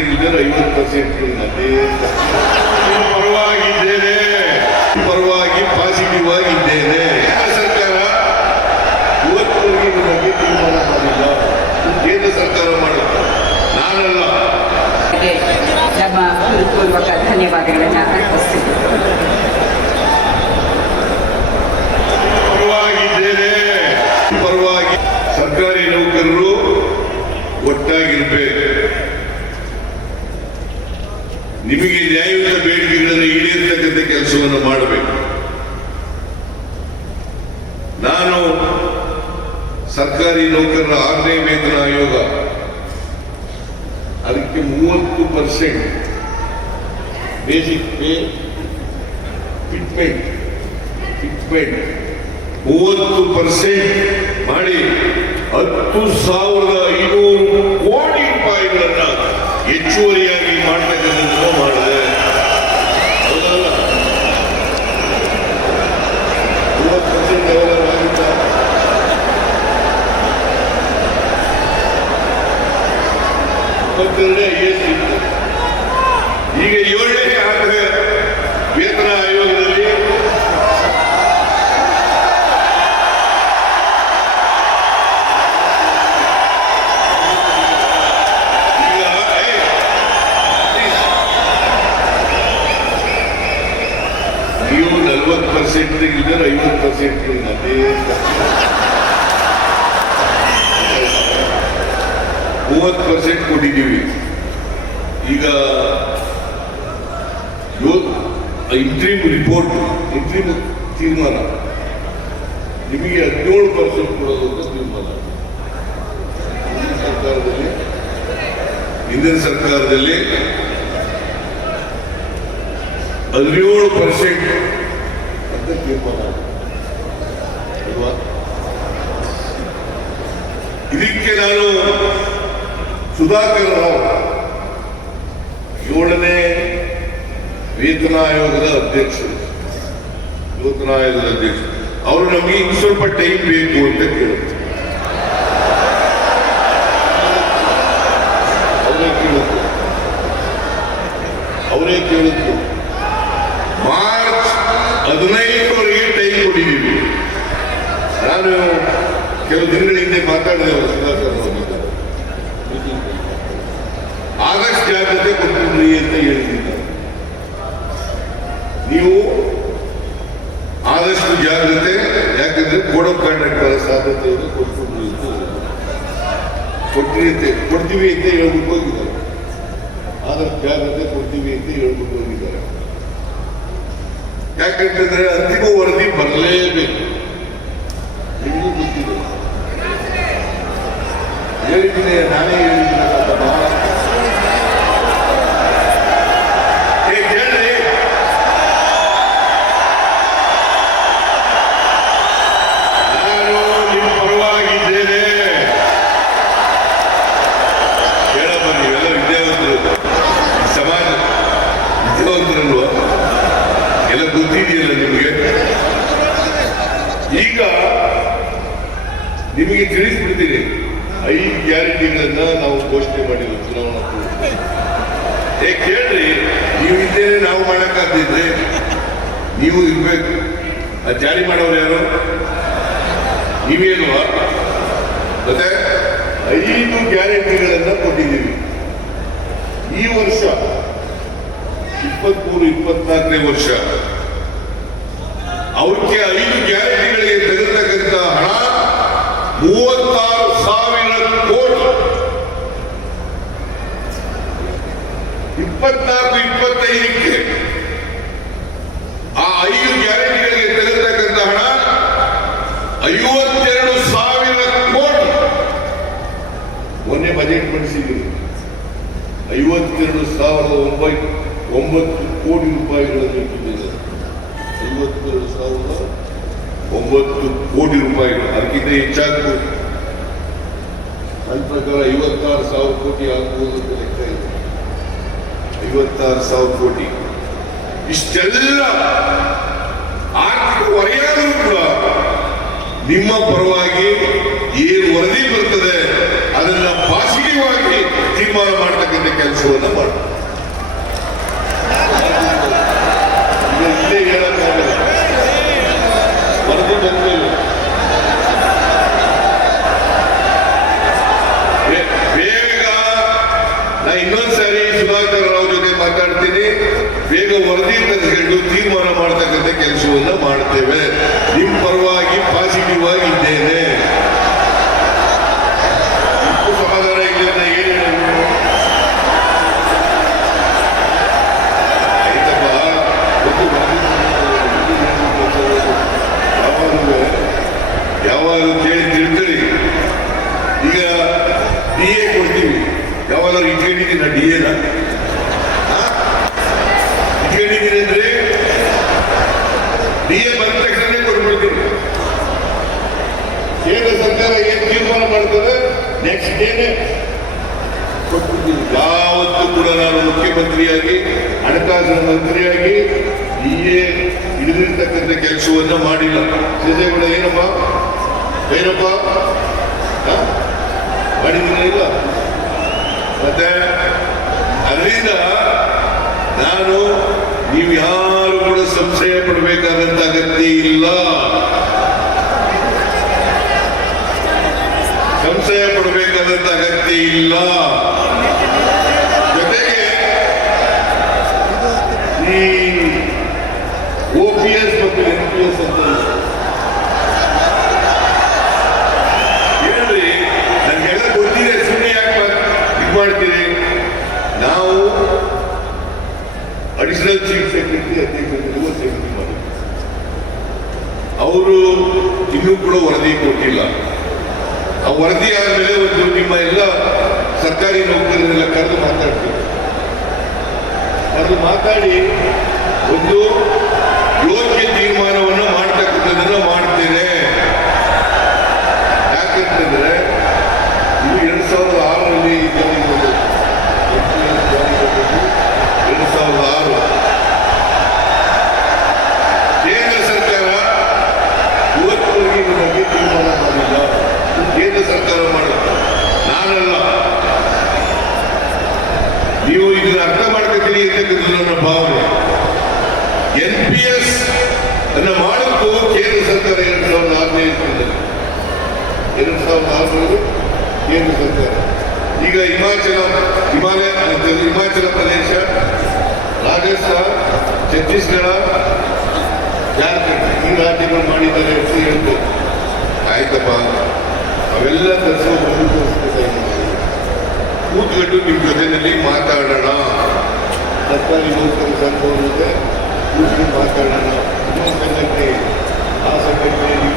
ಇಲ್ಲದ್ರೆ ಐವತ್ತು ಪರ್ಸೆಂಟ್ ಪರವಾಗಿದ್ದೇನೆ ಪರವಾಗಿ ಪಾಸಿಟಿವ್ ಆಗಿದ್ದೇನೆ ಸರ್ಕಾರ ಇವತ್ತವರೆಗೆ ಇದ್ರ ಬಗ್ಗೆ ತೀರ್ಮಾನ ಮಾಡಿಲ್ಲ. ಕೇಂದ್ರ ಸರ್ಕಾರ ಮಾಡಿಲ್ಲ. ನಾನಲ್ಲ. ನಮ್ಮ ಹೃತ್ಪೂರ್ವಕ ಧನ್ಯವಾದಗಳನ್ನು ಅರ್ಪಿಸ್ತೀನಿ. ಪರವಾಗಿದ್ದೇನೆ. ಪರವಾಗಿ ಸರ್ಕಾರಿ ನೌಕರರು ಒಟ್ಟಾಗಿರ್ಬೇಕು. ನಿಮಗೆ ನ್ಯಾಯಯುತ ಬೇಡಿಕೆಗಳನ್ನು ಈಡೇರ್ತಕ್ಕಂಥ ಕೆಲಸವನ್ನು ಮಾಡಬೇಕು. ನಾನು ಸರ್ಕಾರಿ ನೌಕರರ ಆರನೇ ವೇತನ ಆಯೋಗ, ಅದಕ್ಕೆ ಮೂವತ್ತು percent basic pay fitment fitment ಮೂವತ್ತು ಪರ್ಸೆಂಟ್ ಮಾಡಿ ಹತ್ತು ಸಾವಿರದ ಐನೂರು ಕೋಟಿ ರೂಪಾಯಿಗಳನ್ನ ಹೆಚ್ಚುವರಿಯಾಗಿ ಮಾಡ್ತಕ್ಕಂಥದ್ದನ್ನು ಮಾಡಿದೆ ಹೌದಲ್ಲ ಮೂವತ್ತು ಪರ್ಸೆಂಟ್ ಡೆವಲಪ್ ಆಗಿದ್ದ ಇಪ್ಪತ್ತೆರಡೇ ಐಎಸ್ ಇತ್ತು ಈಗ ಏಳನೇ ಆದ್ರೆ ವೇತನ ಆಯೋಗದಲ್ಲಿ ಈಗ ಏ, please. ನೀವು ನಲ್ವತ್ತು ಪರ್ಸೆಂಟ್ ಇಲ್ಲದ್ರೆ ಐವತ್ತು ಪರ್ಸೆಂಟ್ ಮೂವತ್ತು ಪರ್ಸೆಂಟ್ ಕೊಟ್ಟಿದ್ದೀವಿ. ಈಗ ಇಂಟ್ರೀಮ್ ರಿಪೋರ್ಟ್ ಇಂಟ್ರೀಮ್ ತೀರ್ಮಾನ. ನಿಮಗೆ ಹದಿನೇಳು ಪರ್ಸೆಂಟ್ ಕೊಡೋದು ಅಂತ ತೀರ್ಮಾನ. ಸರ್ಕಾರದಲ್ಲಿ, ಹಿಂದಿನ ಸರ್ಕಾರದಲ್ಲಿ ಹದಿನೇಳು ಪರ್ಸೆಂಟ್ ಆಗಿದೆ. ಅಲ್ವಾ ಇದಕ್ಕೆ ನಾನು ಸುಧಾಕರ್ ರಾವ್ ಏಳನೇ ವೇತನ ಆಯೋಗದ ಅಧ್ಯಕ್ಷರು. ವೇತನ ಆಯೋಗದ ಅಧ್ಯಕ್ಷರು. ಅವರು ನಮಗೆ ಇನ್ನು ಸ್ವಲ್ಪ ಟೈಮ್ ಬೇಕು ಅಂತ ಕೇಳುತ್ತೆ ಅವರೇ ಕೇಳುತ್ತೆ ಅವರೇ ಕೇಳುತ್ತೆ ಮಾರ್ಚ್ ಕೊಟ್ಟಿದ್ದೀವಿ ನಾನು ಕೆಲವು ದಿನಗಳ ಹಿಂದೆ ಮಾತಾಡಿದೆ. ಆಗಸ್ಟ್ ಜಾಗ್ರತೆ ಕೊಟ್ಟಿದ್ರಿ ಅಂತ ಹೇಳಿದ್ದೀನಿ ನೀವು ಆದಷ್ಟು ಜಾಗ್ರತೆ ಯಾಕಂದ್ರೆ ಕೋಡ್ ಆಫ್ ಕಾಂಟ್ರಾಕ್ಟ್ ಬರೋ ಸಾಧ್ಯತೆ ಇದೆ ಕೊಟ್ಬಿಡ್ರಿ ಅಂತ ಹೇಳಿದ್ರು. ಕೊಟ್ರಿ ಅಂತ ಕೊಡ್ತೀವಿ ಅಂತ ಹೇಳ್ಬಿಟ್ಟು ಹೋಗಿದ್ದಾರೆ ಆದಷ್ಟು ಜಾಗ್ರತೆ ಕೊಡ್ತೀವಿ ಅಂತ ಹೇಳ್ಬಿಟ್ಟು ಹೋಗಿದ್ದಾರೆ ಯಾಕಂತಂದ್ರೆ ಅಂತಿಮ ವರದಿ ಬರಲೇಬೇಕು ನಿಮಗೂ ಗೊತ್ತಿದೆ ಹೇಳಿದ್ದೀನಿ ನಾನೇ ಹೇಳಿದ್ದೀನಲ್ಲ ಏ ಕೇಳ್ರಿ ನಾನು ನಿಮ್ಮ ಪರವಾಗಿದ್ದೇನೆ ಹೇಳಪ್ಪ ನೀವೆಲ್ಲ ವಿದ್ಯಾವಂತರು ಈ ನಾನೇ ಹೇಳಿದ್ದೀನಿ ಎಲ್ಲ ಗೊತ್ತಿದೆಯಲ್ಲ ನಿಮಗೆ? ಈಗ ನಿಮಗೆ ತಿಳಿಸ್ಬಿಡ್ತೀನಿ. ಐದು ಗ್ಯಾರಂಟಿಗಳನ್ನ ನಾವು ಘೋಷಣೆ ಮಾಡಿದ್ವಿ ಚುನಾವಣಾ ಏ, ಕೇಳ್ರಿ, ನೀವು ಇದ್ದೇನೆ ನಾವು ಮಾಡಕ್ಕಾಗ್ತಿದ್ರೆ ನೀವು ಇರ್ಬೇಕು. ಅದು ಜಾರಿ ಮಾಡೋರು ಯಾರು? ನೀವೇನು? ಮತ್ತೆ ಐದು ಗ್ಯಾರಂಟಿಗಳನ್ನ ಕೊಟ್ಟಿದ್ದೀವಿ. ಈ ವರ್ಷ, ಇಪ್ಪತ್ಮೂರು, ಇಪ್ಪತ್ನಾಲ್ಕನೇ ವರ್ಷ ಅವ್ರಿಗೆ ಐದು ಗ್ಯಾರಂಟಿಗಳಿಗೆ ತೆಗೆದತಕ್ಕಂಥ ಹಣ ಮೂವತ್ತಾರು ಸಾವಿರ ಕೋಟಿ ಇಪ್ಪತ್ನಾಲ್ಕು, ಇಪ್ಪತ್ತೈದಕ್ಕೆ ಆ ಐದು ಗ್ಯಾರಂಟಿಗಳಿಗೆ ತೆಗೆದತಕ್ಕಂಥ ಹಣ ಐವತ್ತೆರಡು ಸಾವಿರ ಕೋಟಿ. ಮೊನ್ನೆ ಬಜೆಟ್ ಮಂಡಿಸಿದ್ರು ಐವತ್ತೆರಡು ಸಾವಿರದ ಒಂಬೈ ಒಂಬತ್ತು ಕೋಟಿ ರೂಪಾಯಿಗಳನ್ನು ಇಟ್ಟಿದ್ದಾರೆ ಐವತ್ತೆರಡು ಸಾವಿರದ ಒಂಬತ್ತು ಕೋಟಿ ರೂಪಾಯಿಗಳು. ಅದಕ್ಕಿಂತ ಹೆಚ್ಚಾಗ್ಬೋದು. ನನ್ನ ಪ್ರಕಾರ ಐವತ್ತಾರು ಸಾವಿರ ಕೋಟಿ ಆಗ್ಬೋದು ಅಂತ ಐವತ್ತಾರು ಸಾವಿರ ಕೋಟಿ. ಇಷ್ಟೆಲ್ಲ ಆರ್ಥಿಕ ಹೊರೆಯಾದರೂ ಕೂಡ ನಿಮ್ಮ ಪರವಾಗಿ ಏನು ವರದಿ ಬರ್ತದೆ ಅದನ್ನ ಪಾಸಿಟಿವ್ ಆಗಿ ತೀರ್ಮಾನ ಮಾಡ್ತಕ್ಕಂಥ ಕೆಲಸವನ್ನು ಮಾಡ್ತಾರೆ ಇದು ಇಲ್ಲೇ ಹೇಳಕ್ಕಾಗಲ್ಲ ವರದಿ ಬಂದಿಲ್ಲ ಬೇ- ಬೇಗ ನಾ ಇನ್ನೊಂದ್ಸಾರಿ ಸುಧಾಕರ್ ರಾವ್ ಜೊತೆ ಮಾತಾಡ್ತೀನಿ ಬೇಗ ವರದಿ ತರಿಸಿಕೊಂಡು ತೀರ್ಮಾನ ಮಾಡತಕ್ಕಂಥ ಕೆಲಸವನ್ನು ಮಾಡ್ತೇವೆ. ನಿಮ್ಮ ಪರವಾಗಿ ಪಾಸಿಟಿವ್ ಆಗಿದ್ದೇನೆ ಸಮಾಧಾನ ಇಲ್ಲ ಯಾವಾಗ ಕೇಳಿ ತಿಳ್ಕೊಳ್ಳಿ. ಈಗ ಡಿ ಎ ಕೊಡ್ತೀವಿ. ಯಾವಾಗಾದ್ರೂ ಇಟ್ಕೊಂಡಿದ್ದೀನ ಡಿ ಎನ ಇಟ್ಕೊಂಡಿದ್ದೀನಿ ಅಂದ್ರೆ ಡಿ ಎ ಬಂದ ತಕ್ಷಣ ಕೊಟ್ಬಿಡ್ತೀನಿ ಕೇಂದ್ರ ಸರ್ಕಾರ ಏನ್ ತೀರ್ಮಾನ ಮಾಡ್ತದೆ? ನೆಕ್ಸ್ಟ್ ಡೇನೆ ಯಾವತ್ತೂ ಕೂಡ ನಾನು ಮುಖ್ಯಮಂತ್ರಿಯಾಗಿ, ಹಣಕಾಸಿನ ಮಂತ್ರಿಯಾಗಿ ಎ ಹಿಡಿದಿರ್ತಕ್ಕಂಥ ಕೆಲಸವನ್ನು ಮಾಡಿಲ್ಲ. ಸಿದ್ದೇಗೌಡ, ಏನಪ್ಪ? ಏನಪ್ಪ? ಇಲ್ಲ? ಮತ್ತೆ ಅದರಿಂದ ನಾನು, ನೀವು ಯಾರು ಕೂಡ ಸಂಶಯ ಪಡಬೇಕಾದಂತ ಅಗತ್ಯ ಇಲ್ಲ ಸಂಶಯ ಇಲ್ಲ. ಜೊತೆಗೆ ಈ ಒ ಪಿ ಎಸ್ ಮತ್ತು ಎನ್ ಪಿ ಎಸ್ ಅಂತ ಹೇಳ್ರಿ, ನನಗೆಲ್ಲ ಗೊತ್ತಿದೆ ಸುಮ್ಮನೆ ಯಾಕೆ ಇದು ಮಾಡ್ತೀರಿ? ನಾವು ಅಡಿಷನಲ್ ಚೀಫ್ ಸೆಕ್ರೆಟರಿ ಅಧ್ಯಕ್ಷರಿಗೂ ಸೆಕ್ರೆಟರಿ ಮಾಡಿದ್ದೀವಿ ಅವರು ಇನ್ನೂ ಕೂಡ ವರದಿ ಕೊಟ್ಟಿಲ್ಲ. ಆ ವರದಿ ಆದಮೇಲೆ ಒಂದು ನಿಮ್ಮ ಎಲ್ಲ ಸರ್ಕಾರಿ ನೌಕರರೆಲ್ಲ ಕರೆದು ಮಾತಾಡ್ತೀವಿ. ಕರೆದು ಮಾತಾಡಿ ಒಂದು ಯೋಗ್ಯ ತೀರ್ಮಾನವನ್ನು ಮಾಡ್ತಕ್ಕಂಥದ್ದನ್ನು ಮಾಡ್ತೇನೆ ಯಾಕಂತಂದ್ರೆ ಇದು ಎರಡ್ ಸಾವಿರದ ಆರರಲ್ಲಿ ಜಾರಿಗೆ ಬಂದದ್ದು. ಜಾರಿಗೆ ಬಂದದ್ದು ಎರಡ್ ಸಾವಿರದ ಆರು ಕೇಂದ್ರ ಸರ್ಕಾರ ಇವತ್ತವರೆಗೆ ಇದ್ರ ಬಗ್ಗೆ ತೀರ್ಮಾನ ಮಾಡಿಲ್ಲ ಇದು ಕೇಂದ್ರ ಸರ್ಕಾರ ಮಾಡುತ್ತೆ ನಾನಲ್ಲ ಇದನ್ನ ಅರ್ಥ ಮಾಡ್ಕೊತೀರಿ ಅಂತಕ್ಕಂಥದ್ದು ನನ್ನ ಭಾವನೆ. ಎನ್ ಪಿ ಎಸ್ ಅನ್ನ ಮಾಡಿದ್ದು ಕೇಂದ್ರ ಸರ್ಕಾರ ಎರಡು ಸಾವಿರದ ಆರನೇ. ಎರಡು ಸಾವಿರದ ಆರರಲ್ಲಿ ಕೇಂದ್ರ ಸರ್ಕಾರ. ಈಗ ಹಿಮಾಚಲ, ಹಿಮಾಲಯ ಹಿಮಾಚಲ ಪ್ರದೇಶ, ರಾಜಸ್ಥಾನ, ಛತ್ತೀಸ್ಗಢ, ಜಾರ್ಖಂಡ್ ಈ ರಾಜ್ಯಗಳು ಮಾಡಿದ್ದಾರೆ ಅಂತ ಹೇಳ್ಬೋದು. ಆಯ್ತಪ್ಪ. ಅವೆಲ್ಲ ತರಿಸೋ ಕೂತ್ಕೊಂಡು ನಿಮ್ಮ ಜೊತೆಯಲ್ಲಿ ಮಾತಾಡೋಣ. ಸರ್ಕಾರಿ ನೌಕರ ಜೊತೆ ಕೂತ್ಕೊಂಡು ಮಾತಾಡೋಣ. ಇನ್ನೊಂದು ಸಂಘಟನೆ ಆ ಸಂಘಟನೆ ನಿಮ್ಮ